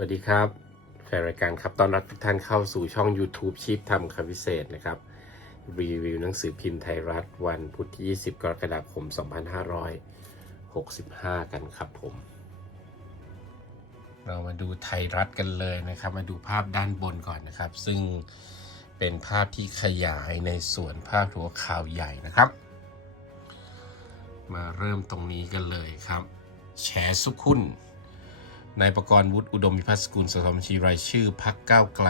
สวัสดีครับแฟนรายการครับตอนรับทุกท่านเข้าสู่ช่อง YouTube ชีพทำคำพิเศษนะครับ รีวิวหนังสือพิมพ์ไทยรัฐวันพุธที่ 20 กรกฎาคม 2565 กันครับผม เรามาดูไทยรัฐกันเลยนะครับ มาดูภาพด้านบนก่อนนะครับ ซึ่งเป็นภาพที่ขยายในส่วนภาพหัวข่าวใหญ่นะครับ มาเริ่มตรงนี้กันเลยครับ แฉสุขุน นายประกรณ์วุฒิอุดมวิพัฒน์สกุลสสบัญชีรายชื่อพักก้าวไกล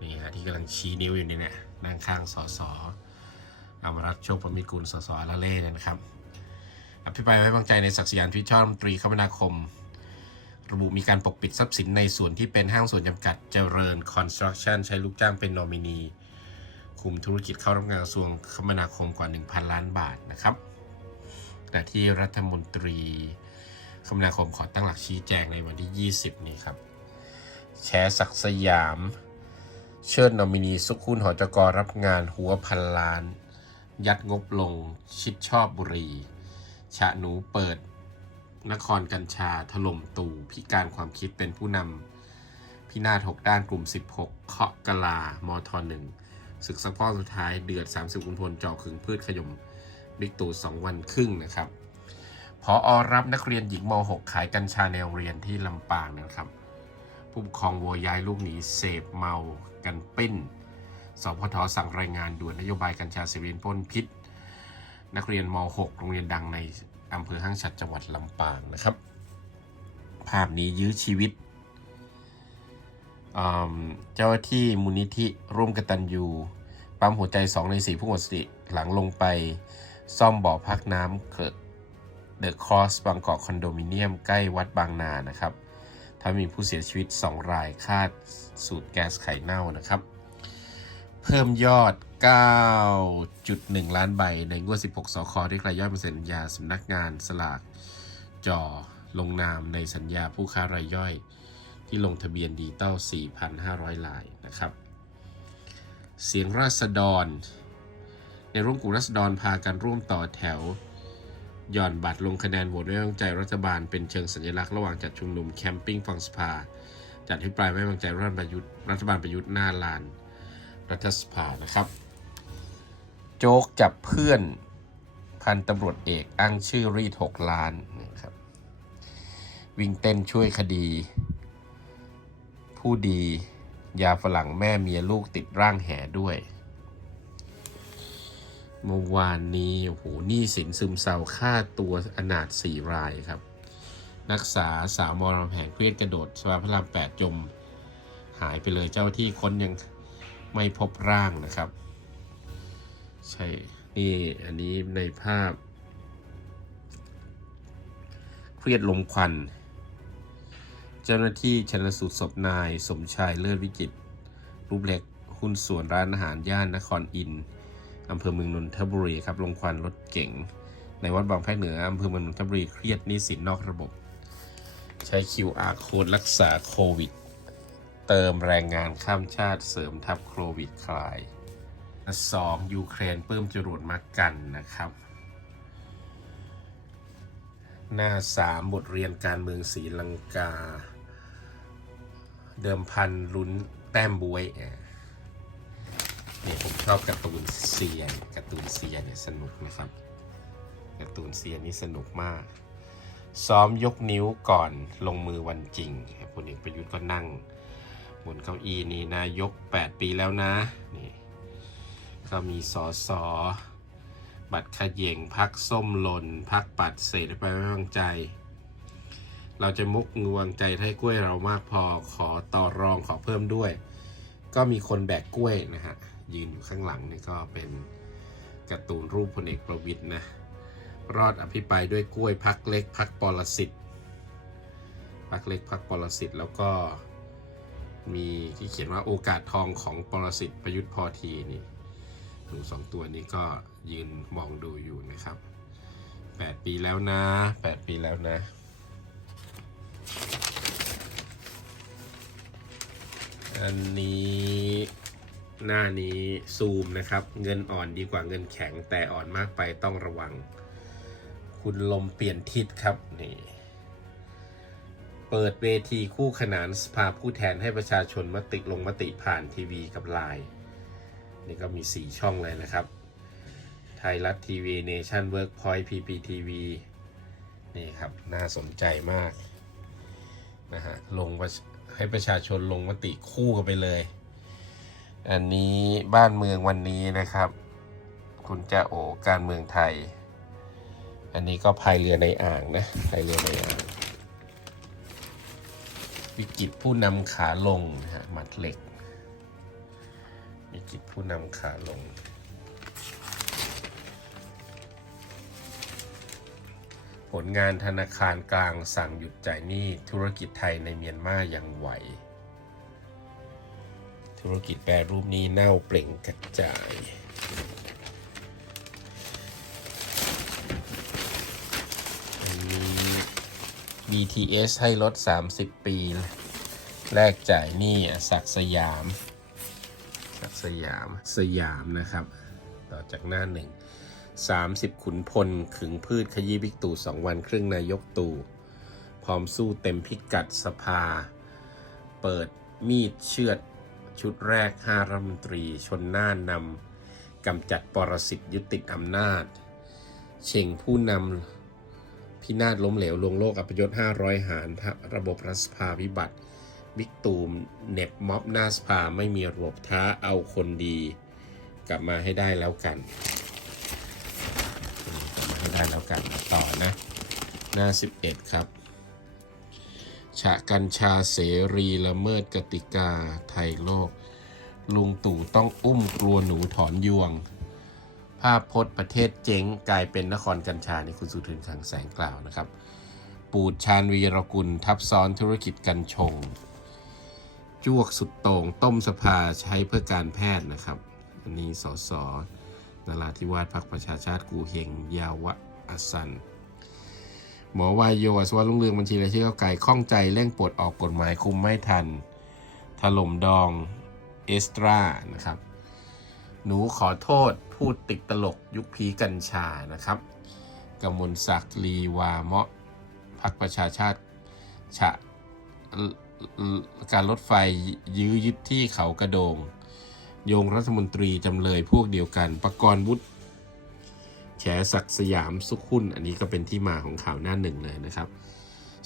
นี่ฮะที่กำลังชี้นิ้วอยู่นี่เนี่ยนั่งข้างสสอมรัตโชคประมิตรกุลสสอาราเล่เนี่ยนะครับอภิปรายไว้วางใจในศักดิ์สยานทวิชชอมตรีคมนาคม ระบุมีการปกปิดทรัพย์สินในส่วนที่เป็นห้างส่วนจำกัดเจริญคอนสตรักชั่นใช้ลูกจ้างเป็นนอมินีคุมธุรกิจเข้ารับงานกระทรวงคมนาคมกว่า 1,000 ล้านบาทนะครับแต่ที่รัฐมนตรี คมนาคมขอตั้งหลักชี้แจงในวันที่ 20 นี้ครับ แชร์ศักย์สยาม เชิญนอมินีสุขุนหอจกรับงานหัวพันล้าน ยัดงบลงชิดชอบบุรีฉะหนูเปิด นครกัญชาถล่มตู่พิการความคิดเป็นผู้นำพินาศ6ด้านกลุ่ม 16 เคาะกะลามทหนึ่งศึกซักฟอสุดท้ายเดือด 30 กุมพลจ่อขึงพืชขยมบิ๊กตู่2วันครึ่งนะครับ พออรับนักเรียนหญิงม .6 ขายกัญชาในโรงเรียนที่ลำปางนะครับ ผู้ปกครองโวยย้ายลูกหนีเสพเมากันปิ้น สพทสั่งรายงานด่วนนโยบายกัญชาเสรีพ่นพิษ นักเรียนม .6 โรงเรียนดังในอำเภอห้างฉัดจังหวัดลำปางนะครับ ภาพนี้ยื้อชีวิต เจ้าหน้าที่มูลนิธิร่วมกตัญญูปั๊มหัวใจ 2 ใน 4 ผู้หมดสติหลังลงไปซ่อมบ่อพักน้ำเกิด เดอะครอสบางกอกคอนโดมิเนียมใกล้วัดบางนานะครับถ้ามีผู้เสียชีวิต 2 รายคาดสูตรแก๊สไข่เน่านะครับ เพิ่มยอด 9.1 ล้านใบในงวด 16 สคที่รายย่อยมาเซ็นสัญญาสำนักงานสลากจ่อลงนามในสัญญาผู้ค้ารายย่อย ที่ลงทะเบียนดิจิตอล4,500 ลายนะครับ เสียงราษฎร ในร่วมกลุ่มราษฎรพากันร่วมต่อแถว หย่อนบัตรลงคะแนนโหวตไม่วางใจรัฐบาลเป็นเชิงสัญลักษณ์ระหว่างจัดชุมนุมแคมปิ้งฟังสภา จัดที่ปลายไม่ไว้วางใจรัฐบาลประยุทธ์รัฐบาลประยุทธ์หน้าลาน รัฐสภานะครับ โจ๊กจับเพื่อนพันตำรวจเอกอ้างชื่อรีดหกล้านนะครับวิ่งเต้นช่วยคดี ผู้ดี ยาฝรั่งแม่เมียลูกติดร่างแห่ด้วย เมื่อวานนี้โอ้โหหนี้สินซึมเศร้าค่าตัวอนาถสี่รายครับ นักศึกษาสาวมอรามแห่งเครียดกระโดดสะพานพระรามแปดจม หายไปเลยเจ้าที่ค้นยังไม่พบร่างนะครับ ใช่ นี่อันนี้ในภาพ เครียดลมควัน เจ้าหน้าที่ชนสูตรศพนาย สมชายเลิศวิจิตรรูปเล็กหุ้นส่วนร้านอาหารย่านนครอินทร์ อำเภอเมืองนนทบุรีครับลงควันรถเก๋งในวัดบางแพรกเหนืออำเภอเมืองนนทบุรีเครียดหนี้สินนอกระบบ ใช้ QR code รักษาโควิด เติมแรงงานข้ามชาติเสริมทัพโควิดคลาย 2. ยูเครนปลื้มจรวดมากันนะครับ หน้า 3 บทเรียนการเมืองศรีลังกา เดิมพันลุ้นแต้มบวยอะ เนี่ยผมชอบการ์ตูนเซียนการ์ตูนเซียนเนี่ยสนุกนะครับการ์ตูนเซียนนี่สนุกมาก ซ้อมยกนิ้วก่อนลงมือวันจริงพลเอกประยุทธ์ก็นั่ง บนเก้าอี้นี่นายก 8 ปีแล้วนะนี่ก็มีสอสอบัตรขยเยงพักส้มหล่นพักปัดเศษไปไม่วางใจ เราจะมุกงวงใจให้กล้วยเรามากพอขอต่อรองขอเพิ่มด้วย ก็มีคนแบกกล้วยนะฮะ ยืนอยู่ข้างหลังนี่ก็เป็นการ์ตูนรูปพลเอกประวิตยนะ รอดอภิปรายด้วยกล้วยพักเล็กพักปรสิตพักเล็กพักปรสิตแล้วก็มีที่เขียนว่าโอกาสทองของปรสิตประยุทธ์พอทีนี่หนูสองตัวนี้ก็ยืนมองดูอยู่นะครับ 8 ปีแล้วนะ 8 ปีแล้วนะอันนี้ หน้านี้ซูมนะครับ เงินอ่อนดีกว่าเงินแข็งแต่อ่อนมากไปต้องระวัง คุณลมเปลี่ยนทิศครับนี่เปิดเวทีคู่ขนานสภาผู้แทนให้ประชาชนมติลงมติผ่านทีวีกับไลน์นี่ก็มี 4 ช่องเลยนะครับ ไทยรัฐทีวีเนชั่นเวิร์กพอยต์พีพีทีวีนี่ครับ น่าสนใจมากนะฮะลงให้ประชาชนลงมติคู่กันไปเลย อันนี้บ้านเมืองวันนี้นะครับ คุณจะโอการเมืองไทย อันนี้ก็พายเรือในอ่างนะพายเรือในอ่าง วิกฤตผู้นำขาลงนะฮะหมัดเหล็ก วิกฤตผู้นำขาลงผลงานธนาคารกลางสั่งหยุดจ่ายหนี้ธุรกิจไทยในเมียนมาอย่างไหว ธุรกิจแปรรูปนี้เน่าเปล่งกระจายอันนี้ BTS ให้ลด 30 ปี แลกจ่ายหนี้ศักสยาม ศักสยาม สยามนะครับ ต่อจากหน้าหนึ่ง 30 ขุนพล ขึงพืชขยี้บิ๊กตู่สองวันครึ่งนายกตู่ พร้อมสู้เต็มพิกัดสภา เปิดมีดเชือด ชุดแรก5รัฐมนตรีชนน่านนำกำจัดปรสิตยึดติดอำนาจ เช่งผู้นำพินาศล้มเหลวลวงโลกอัปยศ500 หารพระระบบรัฐสภาวิบัติ บิ๊กตูมเน็บม็อบหน้าสภาไม่มีระบบท้าเอาคนดี กลับมาให้ได้แล้วกันกลับมาให้ได้แล้วกันต่อนะ หน้า 11 ครับ ฉะกัญชาเสรีละเมิดกติกาไทยโลก ลุงตู่ต้องอุ้มกลัวหนูถอนยวง ภาพพจน์ประเทศเจ๊งกลายเป็นนครกัญชาในคุณสุทินคังแสงกล่าวนะครับ ปูดชาญวีรกุลทับซ้อนธุรกิจกัญชง จวกสุดโต่งต้มสภาใช้เพื่อการแพทย์นะครับ อันนี้สสนาราธิวาสพักประชาชาติกูเฮงยาวะอสัน หมอวายโยอัศวรุ่งเรืองบัญชีรายชื่อก้าวไก่ข้องใจเร่งปลดออกกฎหมายคุมไม่ทัน ถล่มดองเอสตรานะครับ หนูขอโทษพูดติดตลกยุคพีกัญชานะครับกมลศักดิ์ลีวาเมาะพักประชาชาติฉะการรถไฟยื้อยึดที่เขากระโดง โยงรัฐมนตรีจำเลยพวกเดียวกัน ประกรณ์วุฒิ ฉศักดิ์สยามสุขุนอันนี้ก็เป็นที่มาของข่าวหน้าหนึ่งเลยนะครับ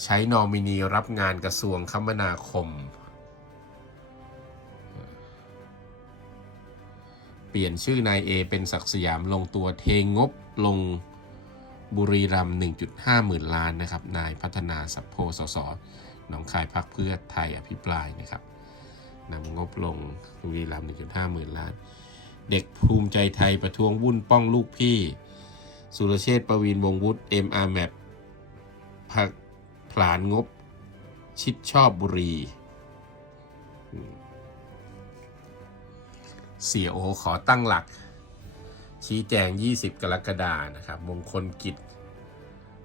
ใช้นอมินีรับงานกระทรวงคมนาคม เปลี่ยนชื่อนายเอเป็นศักดิ์สยามลงตัวเทงบลงบุรีรัมย์1.5 หมื่นล้านนะครับ นายพัฒนาสัพโพสสหนองคายพักเพื่อไทยอภิปรายนะครับนำงบลงบุรีรัมย์1.5 หมื่นล้าน เด็กภูมิใจไทยประท้วงวุ่นป้องลูกพี่ สุรเชษฐ์ประวีนวงวุฒิ MR Map พักผลานงบ ชิดชอบบุรี เสียโอขอตั้งหลัก ชี้แจง 20 กรกฎานะครับ มงคลกิจ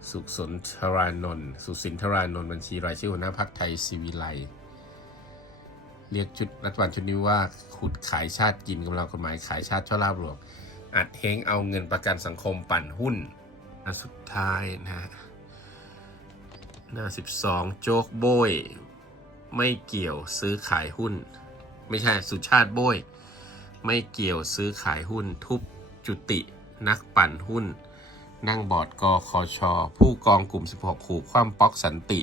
สุขสนทรานนท์สุสินทรานนท์บัญชีรายชื่อหัวหน้าพักไทยศิวิไลเรียกชุดรัฐบาลชุดนี้ว่าขุดขายชาติกินกำลังกฎหมายขายชาติช่อลาบหลวง อัดเฮงเอาเงินประกันสังคมปั่นหุ้นอันสุดท้ายนะฮะหน้า 12 โจ๊กโบย ไม่เกี่ยวซื้อขายหุ้น ไม่ใช่สุชาติโบย ไม่เกี่ยวซื้อขายหุ้น ทุบจุตินักปั่นหุ้น นั่งบอร์ดกคอชอผู้กองกลุ่ม 16 ขู่คว่ำป๊อกสันติ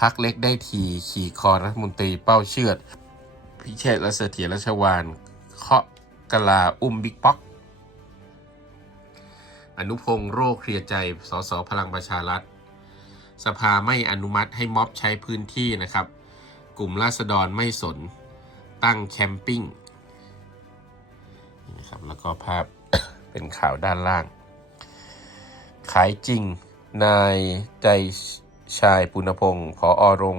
พักเล็กได้ทีขี่คอรัฐมนตรีเป้าเชือด พิเชษและเสถียรรัชวานเคาะกะลาอุ้มบิ๊กป๊อก อนุพงษ์โรคเคลียร์ใจ สสพลังประชารัฐ สภาไม่อนุมัติให้ม็อบใช้พื้นที่นะครับ กลุ่มราษฎรไม่สน ตั้งแคมปิ้งนะครับ แล้วก็ภาพเป็นข่าวด้านล่าง ขายจริง นายใจชายปุณพงศ์ผออโรง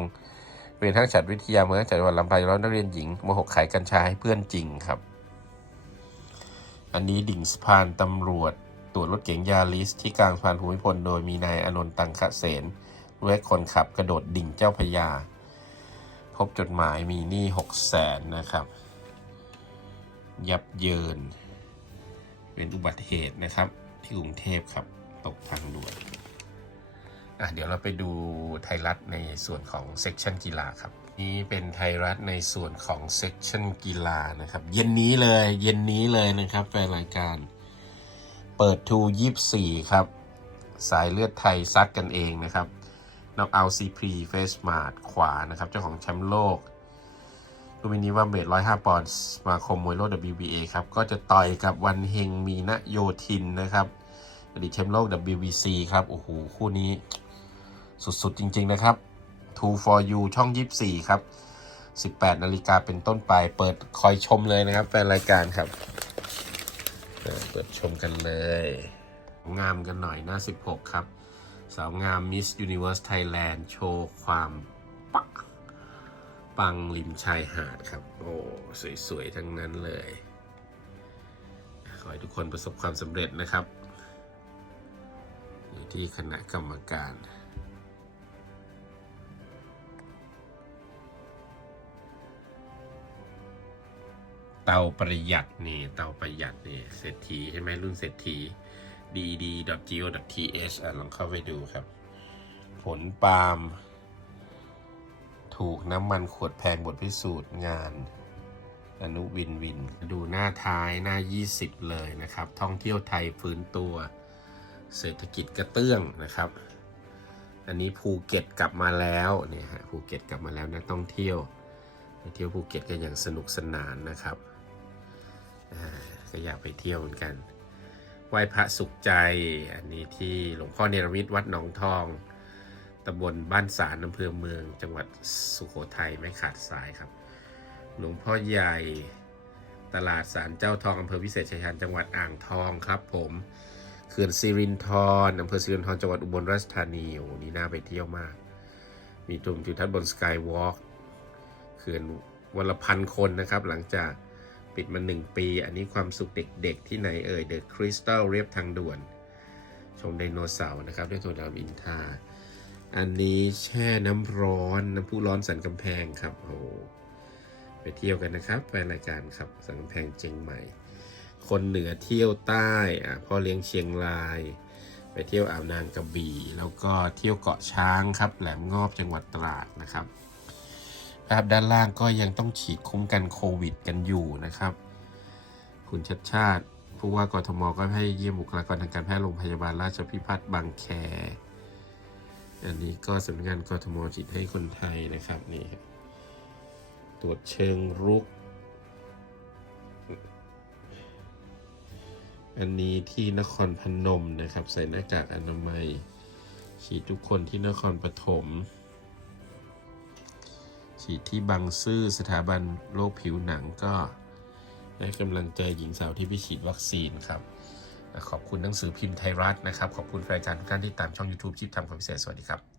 เรียนทั้งจัดวิทยาเมืองจังหวัดลำปางร้อนนักเรียนหญิงมหกขายกัญชาให้เพื่อนจริงครับ อันนี้ดิ่งสะพานตำรวจ ตรวจรถเก๋งยาริสที่กลางสะพานภูมิพล โดยมีนายอนนท์ตังคเสนด้วยคนขับกระโดดดิ่งเจ้าพยา พบจดหมายมีหนี้หกแสนนะครับ ยับเยิน เป็นอุบัติเหตุนะครับ ที่กรุงเทพครับ ตกทางด่วนอะเดี๋ยวเราไปดูไทยรัฐในส่วนของเซกชันกีฬาครับ นี้เป็นไทยรัฐในส่วนของเซกชันกีฬานะครับ เย็นนี้เลย เย็นนี้เลยนะครับแฟนรายการ เปิดทูยี่สี่ครับ สายเลือดไทยซัดกันเองนะครับน็อกเอาซีพรีเฟสมาร์ขวานะครับ เจ้าของแชมป์โลกลูมินีว่าเบทร้อยห้าปอนด์สมาคมมวยโลก WBA ครับ ก็จะต่อยกับวันเฮงมีนะโยทินนะครับอดีตแชมป์โลก WBC ครับ โอ้โห คู่นี้สุดๆ จริง ๆ นะครับ Two for You ช่อง 24 ครับ 18 นาฬิกาเป็นต้นไป เปิดคอยชมเลยนะครับแฟนรายการครับ เปิดชมกันเลย งามกันหน่อยหน้า 16 ครับ สาวงาม Miss Universe Thailand โชว์ความปักปังริมชายหาดครับ โอ้ สวย ๆ ทั้งนั้นเลย ขอให้ทุกคนประสบความสำเร็จนะครับ อยู่ที่คณะกรรมการ เตาประหยัดนี่เตาประหยัดนี่เศรษฐีใช่ไหมรุ่นเศรษฐี dd.go.th อะลองเข้าไปดูครับ ผลปาล์มถูกน้ำมันขวดแพงบทพิสูจน์งาน อนุวินวิน ดูหน้าท้ายหน้า 20 เลยนะครับ ท่องเที่ยวไทยฟื้นตัว เศรษฐกิจกระเตื้องนะครับ อันนี้ภูเก็ตกลับมาแล้วเนี่ยฮะภูเก็ตกลับมาแล้วนักท่องเที่ยวไปเที่ยวภูเก็ตกันอย่างสนุกสนานนะครับ ก็อยากไปเที่ยวเหมือนกันไหว้พระสุขใจ อันนี้ที่หลวงพ่อเนรมิตวัดหนองทองตำบลบ้านสารอำเภอเมือง จังหวัดสุโขทัยไม่ขาดสายครับ หลวงพ่อใหญ่ตลาดสารเจ้าทองอำเภอวิเศษชัยชาญจังหวัดอ่างทองครับ ผมเขื่อนสิรินธรอำเภอสิรินธรจังหวัดอุบลราชธานีโอ้นี่น่าไปเที่ยวมาก มีจุมทิวทัศน์บนสกายวอล์กเขื่อนวันละพันคนนะครับ หลังจาก ปิดมาหนึ่งปี อันนี้ความสุขเด็กๆ ที่ไหนเอ่ยเดอะคริสตัลเรียบทางด่วน ชมไดโนเสาร์นะครับด้วยตัวดาวอินทา อันนี้แช่น้ำร้อน น้ำพุร้อนสันกำแพงครับโอ้โหไปเที่ยวกันนะครับแฟนรายการครับสันกำแพงเชียงใหม่ คนเหนือเที่ยวใต้อะพ่อเลี้ยงเชียงราย ไปเที่ยวอ่าวนางกระบี่ แล้วก็เที่ยวเกาะช้างครับแหลมงอบจังหวัดตราดนะครับ ภาพด้านล่างก็ยังต้องฉีดคุ้มกันโควิดกันอยู่นะครับ คุณชัดชาติผู้ว่ากทมก็ให้เยี่ยมบุคลากรทางการแพทย์โรงพยาบาลราชพิพัฒน์บางแค อันนี้ก็สำนักงานกทมฉีดให้คนไทยนะครับนี่ครับตรวจเชิงรุก อันนี้ที่นครพนมนะครับ ใส่หน้ากากอนามัย ฉีดทุกคนที่นครปฐม ฉีดที่บางซื่อสถาบันโรคผิวหนังก็ให้กำลังใจหญิงสาวที่ไปฉีดวัคซีนครับ ขอบคุณหนังสือพิมพ์ไทยรัฐนะครับ ขอบคุณแฟนรายการทุกท่านที่ตามช่อง YouTube ชิปทำความพิเศษสวัสดีครับ